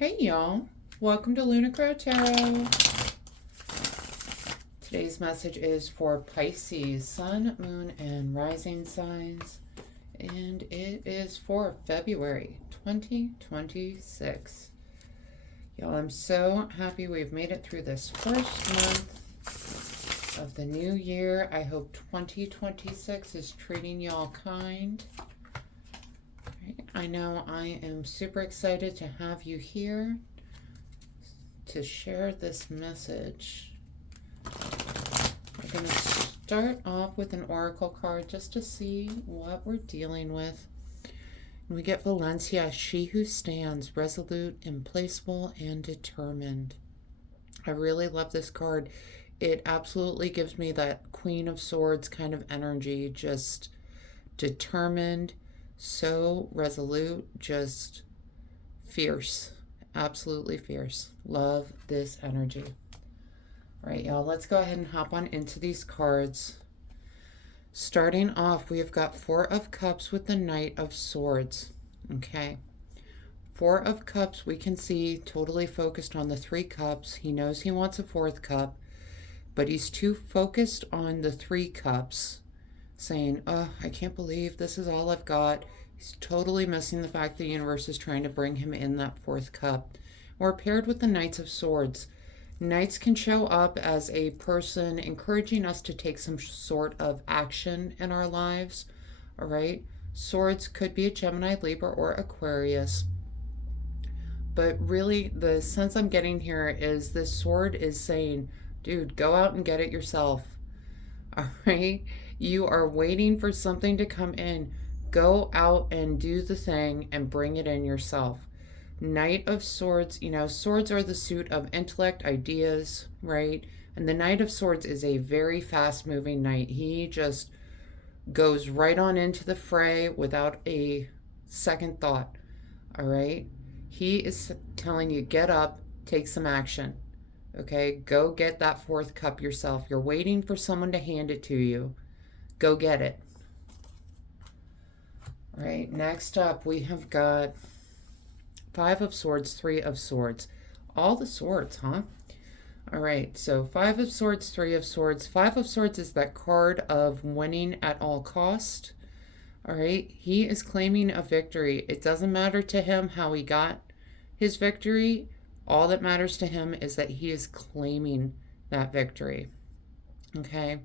Hey y'all, welcome to Lunar Tarot. Today's message is for Pisces, Sun, Moon, and Rising signs, and it is for February 2026. Y'all, I'm so happy we've made it through this first month of the new year. I hope 2026 is treating y'all kind. I know I am super excited to have you here to share this message. We're going to start off with an oracle card just to see what we're dealing with. And we get Valencia, she who stands, resolute, implacable, and determined. I really love this card. It absolutely gives me that Queen of Swords kind of energy, just determined, so resolute, just fierce, absolutely fierce. Love this energy. All right, y'all, let's go ahead and hop on into these cards. Starting off, we have got Four of Cups with the Knight of Swords. Okay, Four of Cups, we can see totally focused on the Three Cups. He knows he wants a fourth cup, but he's too focused on the Three Cups, saying, oh, I can't believe this is all I've got. He's totally missing the fact the universe is trying to bring him in that fourth cup. We're paired with the Knights of Swords. Knights can show up as a person encouraging us to take some sort of action in our lives. All right. Swords could be a Gemini, Libra, or Aquarius. But really, the sense I'm getting here is this sword is saying, dude, go out and get it yourself. All right. You are waiting for something to come in. Go out and do the thing and bring it in yourself. Knight of Swords, swords are the suit of intellect, ideas, right? And the Knight of Swords is a very fast-moving knight. He just goes right on into the fray without a second thought, all right? He is telling you, get up, take some action, okay? Go get that fourth cup yourself. You're waiting for someone to hand it to you. Go get it. All right, next up, we have got Five of Swords, Three of Swords. All the swords, huh? All right, so Five of Swords, Three of Swords. Five of Swords is that card of winning at all cost. All right, he is claiming a victory. It doesn't matter to him how he got his victory. All that matters to him is that he is claiming that victory. Okay.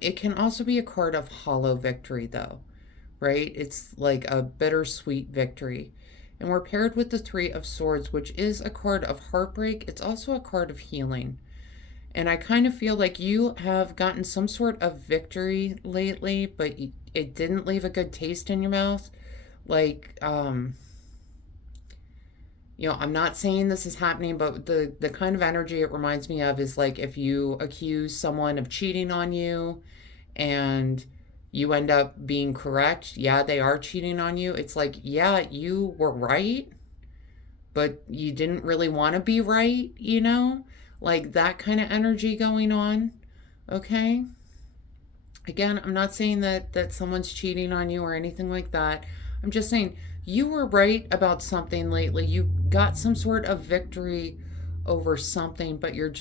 It can also be a card of hollow victory, though, right? It's like a bittersweet victory. And we're paired with the Three of Swords, which is a card of heartbreak. It's also a card of healing. And I kind of feel like you have gotten some sort of victory lately, but it didn't leave a good taste in your mouth. Like, I'm not saying this is happening, but the kind of energy it reminds me of is like if you accuse someone of cheating on you and you end up being correct. Yeah, they are cheating on you. It's like, yeah, you were right, but you didn't really want to be right, Like that kind of energy going on, okay? Again, I'm not saying that someone's cheating on you or anything like that. I'm just saying you were right about something lately. You got some sort of victory over something, but you're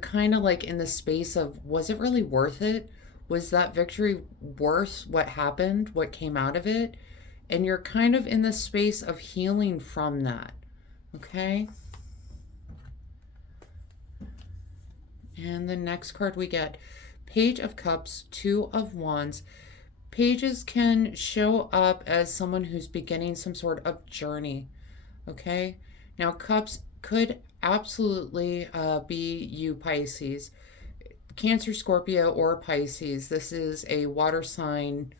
kind of like in the space of, was it really worth it? Was that victory worth what happened, what came out of it? And you're kind of in the space of healing from that, okay? And the next card we get, Page of Cups, Two of Wands. Pages can show up as someone who's beginning some sort of journey, okay? Now, Cups could absolutely be you, Pisces. Cancer, Scorpio, or Pisces. This is a water sign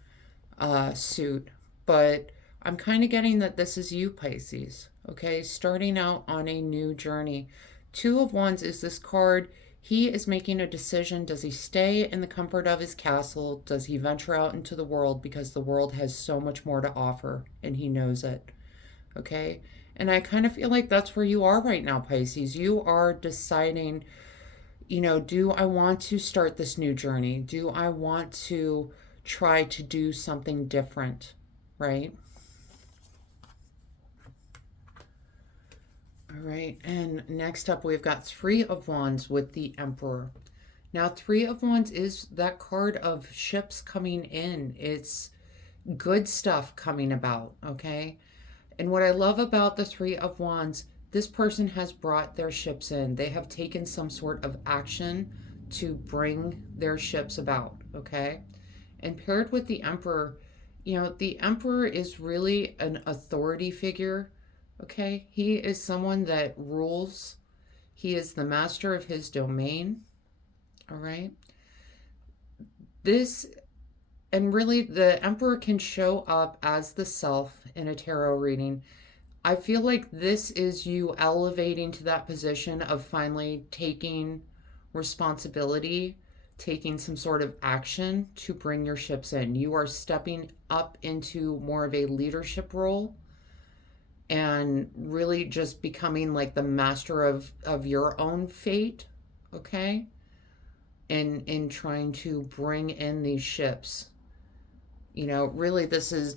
suit, but I'm kind of getting that this is you, Pisces, okay? Starting out on a new journey. Two of Wands is this card. He is making a decision. Does he stay in the comfort of his castle? Does he venture out into the world? Because the world has so much more to offer, and he knows it, okay? And I kind of feel like that's where you are right now, Pisces. You are deciding, do I want to start this new journey? Do I want to try to do something different, right? right, and next up we've got Three of Wands with the Emperor. Now, Three of Wands is that card of ships coming in. It's good stuff coming about, okay? And what I love about the Three of Wands, this person has brought their ships in. They have taken some sort of action to bring their ships about, okay? And paired with the Emperor, you know, the Emperor is really an authority figure, okay? He is someone that rules. He is the master of his domain, all right? This, and really the Emperor can show up as the self in a tarot reading. I feel like this is you elevating to that position of finally taking responsibility, taking some sort of action to bring your ships in. You are stepping up into more of a leadership role and really just becoming like the master of your own fate, okay? And in trying to bring in these ships. You know, really this is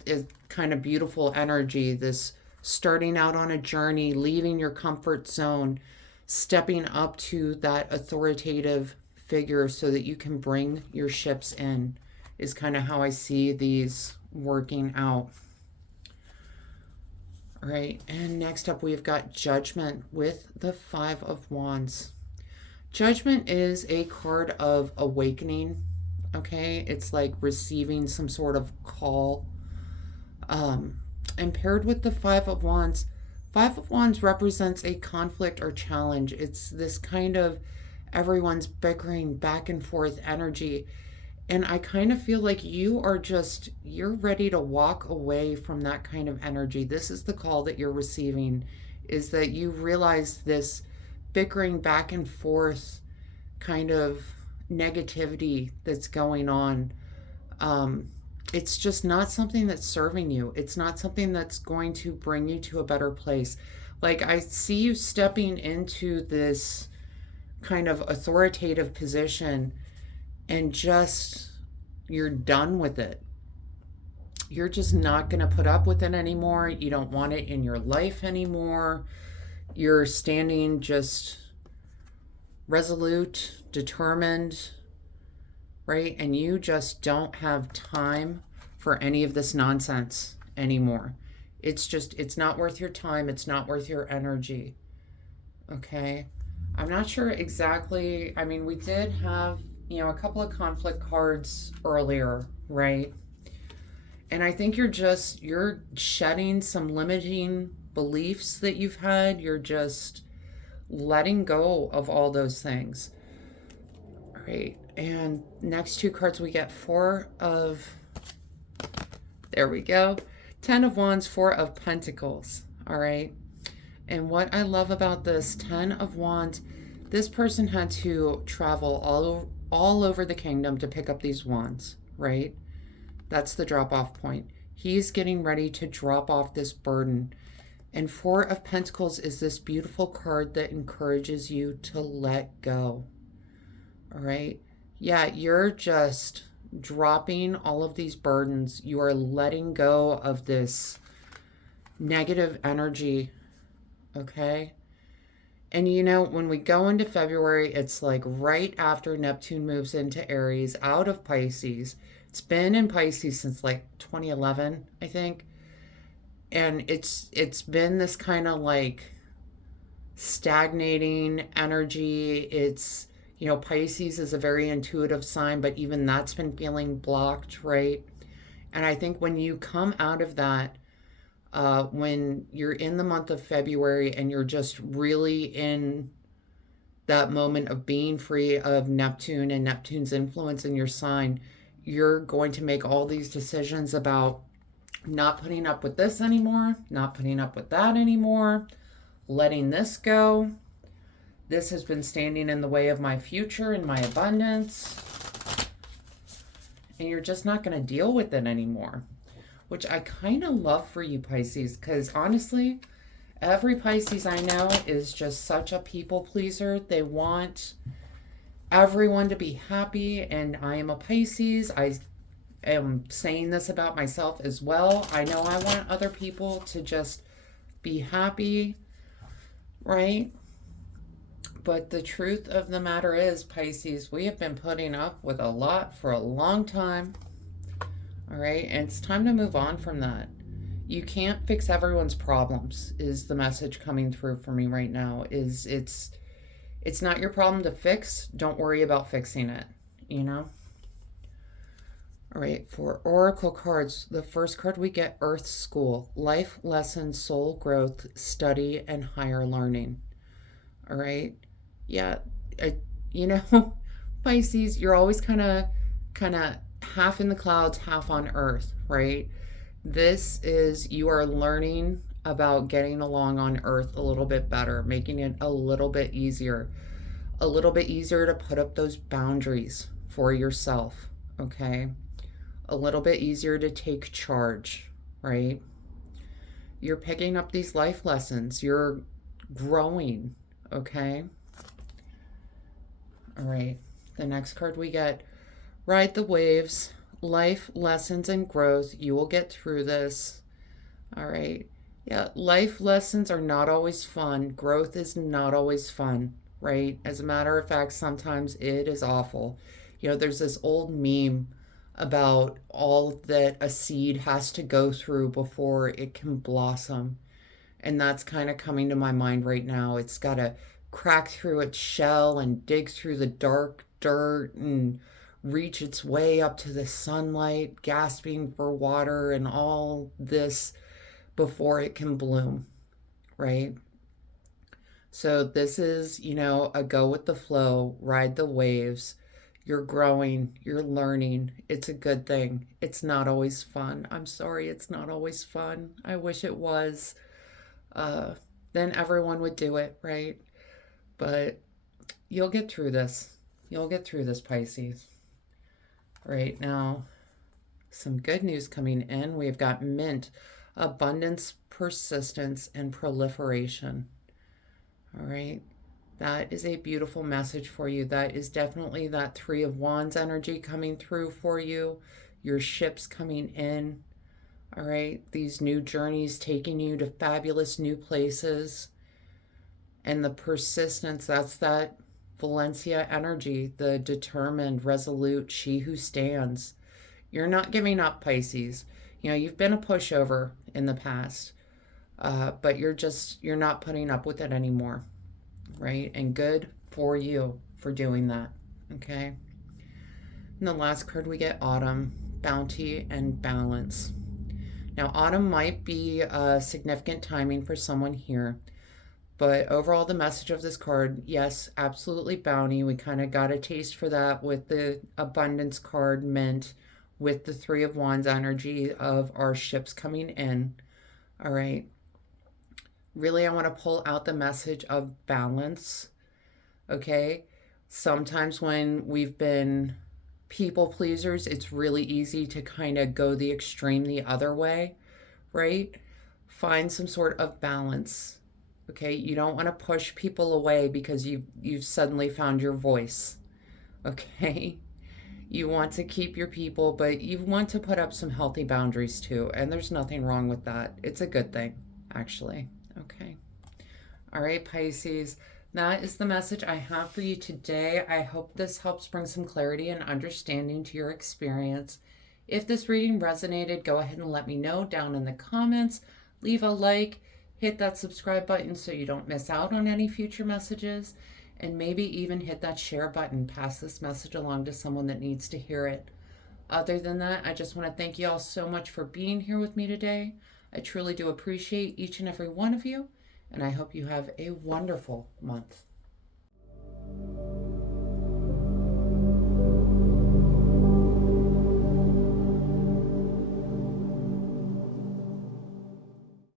kind of beautiful energy, this starting out on a journey, leaving your comfort zone, stepping up to that authoritative figure so that you can bring your ships in, is kind of how I see these working out. All right, and next up we've got Judgment with the Five of Wands. Judgment is a card of awakening, okay? It's like receiving some sort of call. And paired with the Five of Wands represents a conflict or challenge. It's this kind of everyone's bickering back and forth energy. And I kind of feel like you're ready to walk away from that kind of energy. This is the call that you're receiving, is that you realize this bickering back and forth kind of negativity that's going on. It's just not something that's serving you. It's not something that's going to bring you to a better place. Like, I see you stepping into this kind of authoritative position and just, you're done with it. You're just not going to put up with it anymore. You don't want it in your life anymore. You're standing just resolute, determined, right? And you just don't have time for any of this nonsense anymore. It's not worth your time. It's not worth your energy. Okay? I'm not sure exactly. I mean, we did have, you know, a couple of conflict cards earlier, right? And I think you're shedding some limiting beliefs that you've had. You're just letting go of all those things. All right. And next two cards we get there we go. 10 of Wands, 4 of Pentacles. All right. And what I love about this 10 of Wands, this person had to travel all over the kingdom to pick up these wands, right? That's the drop-off point. He's getting ready to drop off this burden. And 4 of Pentacles is this beautiful card that encourages you to let go. All right? Yeah, you're just dropping all of these burdens. You are letting go of this negative energy, okay? And you know, when we go into February, it's like right after Neptune moves into Aries, out of Pisces. It's been in Pisces since like 2011, I think. And it's been this kind of like stagnating energy. It's, you know, Pisces is a very intuitive sign, but even that's been feeling blocked, right? And I think when you come out of that, when you're in the month of February and you're just really in that moment of being free of Neptune and Neptune's influence in your sign, you're going to make all these decisions about not putting up with this anymore, not putting up with that anymore, letting this go. This has been standing in the way of my future and my abundance. And you're just not going to deal with it anymore, which I kind of love for you, Pisces, because honestly, every Pisces I know is just such a people pleaser. They want everyone to be happy, and I am a Pisces. I am saying this about myself as well. I know I want other people to just be happy, right? But the truth of the matter is, Pisces, we have been putting up with a lot for a long time. All right, and it's time to move on from that. You can't fix everyone's problems, is the message coming through for me right now. It's not your problem to fix. Don't worry about fixing it, you know? All right, for oracle cards, the first card we get, Earth School, life lessons, soul growth, study, and higher learning. All right, yeah, you know, Pisces, you're always kind of half in the clouds, half on Earth, right? This is, you are learning about getting along on Earth a little bit better, making it a little bit easier to put up those boundaries for yourself, okay? A little bit easier to take charge, right? You're picking up these life lessons. You're growing, okay? All right. The next card we get, ride the waves, life lessons and growth. You will get through this. All right. Yeah, life lessons are not always fun. Growth is not always fun, right? As a matter of fact, sometimes it is awful. You know, there's this old meme about all that a seed has to go through before it can blossom. And that's kind of coming to my mind right now. It's got to crack through its shell and dig through the dark dirt and reach its way up to the sunlight, gasping for water and all this before it can bloom, right? So this is, you know, a go with the flow, ride the waves. You're growing, you're learning. It's a good thing. It's not always fun. I'm sorry, it's not always fun. I wish it was. Then everyone would do it, right? But you'll get through this. You'll get through this, Pisces. Right now, some good news coming in. We've got Mint, abundance, persistence, and proliferation. All right. That is a beautiful message for you. That is definitely that Three of Wands energy coming through for you. Your ships coming in. All right. These new journeys taking you to fabulous new places. And the persistence, that's that Valencia energy, the determined, resolute, she who stands. You're not giving up, Pisces. You know, you've been a pushover in the past, but you're not putting up with it anymore, right? And good for you for doing that, okay? And the last card we get, Autumn, bounty and balance. Now, autumn might be significant timing for someone here. But overall, the message of this card, yes, absolutely bounty. We kind of got a taste for that with the abundance card, Mint, with the Three of Wands energy of our ships coming in. All right. Really, I want to pull out the message of balance. Okay. Sometimes when we've been people pleasers, it's really easy to kind of go the extreme the other way, right? Find some sort of balance. Okay, you don't want to push people away because you've suddenly found your voice. Okay, you want to keep your people, but you want to put up some healthy boundaries too, and there's nothing wrong with that. It's a good thing, actually. Okay. All right, Pisces, that is the message I have for you today. I hope this helps bring some clarity and understanding to your experience. If this reading resonated, go ahead and let me know down in the comments. Leave a like. Hit that subscribe button so you don't miss out on any future messages, and maybe even hit that share button. Pass this message along to someone that needs to hear it. Other than that, I just want to thank you all so much for being here with me today. I truly do appreciate each and every one of you, and I hope you have a wonderful month.